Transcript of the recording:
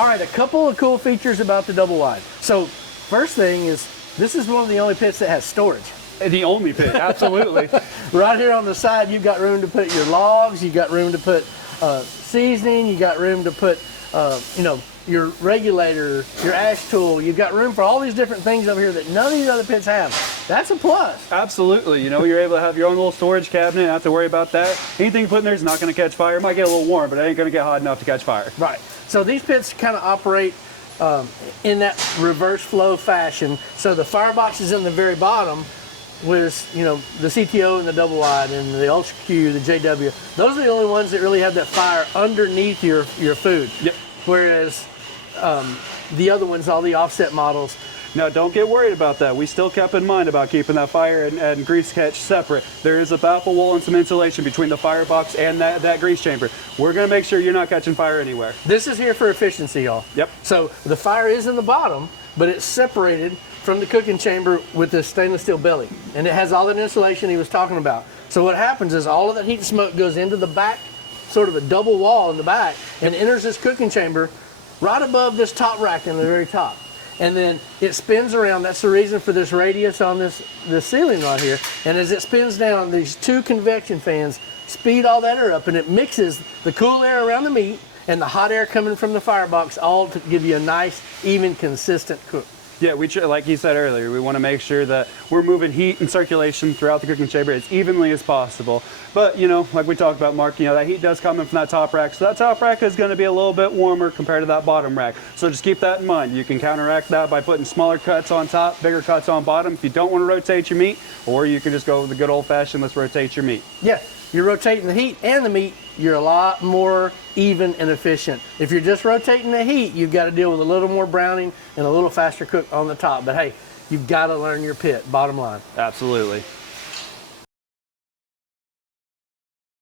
All right, a couple of cool features about the double wide. So first thing is, this is one of the only pits that has storage. The only pit, absolutely. Right here on the side, you've got room to put your logs, you've got room to put seasoning, you got room to put, you know, your regulator, your ash tool. You've got room for all these different things over here that none of these other pits have. That's a plus. Absolutely. You know, you're able to have your own little storage cabinet, not have to worry about that. Anything you put in there is not going to catch fire. It might get a little warm, but it ain't going to get hot enough to catch fire. Right. So these pits kind of operate in that reverse flow fashion. So the firebox is in the very bottom, with, you know, the CTO and the double wide and the Ultra Q, the JW. Those are the only ones that really have that fire underneath your food. Yep. Whereas the other ones, all the offset models. Now, don't get worried about that. We still kept in mind about keeping that fire and grease catch separate. There is a baffle wall and some insulation between the firebox and that grease chamber. We're going to make sure you're not catching fire anywhere. This is here for efficiency, y'all. Yep. So the fire is in the bottom, but it's separated from the cooking chamber with this stainless steel belly. And it has all that insulation he was talking about. So what happens is all of that heat and smoke goes into the back, sort of a double wall in the back, and enters this cooking chamber right above this top rack in the very top. And then it spins around. That's the reason for this radius on this ceiling right here. And as it spins down, these two convection fans speed all that air up, and it mixes the cool air around the meat and the hot air coming from the firebox, all to give you a nice, even, consistent cook. Yeah, like you said earlier, we want to make sure that we're moving heat and circulation throughout the cooking chamber as evenly as possible. But, you know, like we talked about, Mark, you know, that heat does come in from that top rack. So that top rack is going to be a little bit warmer compared to that bottom rack. So just keep that in mind. You can counteract that by putting smaller cuts on top, bigger cuts on bottom if you don't want to rotate your meat, or you can just go with the good old-fashioned, let's rotate your meat. Yeah, you're rotating the heat and the meat. You're a lot more even and efficient. If you're just rotating the heat, you've got to deal with a little more browning and a little faster cook on the top. But hey, you've got to learn your pit, bottom line. Absolutely.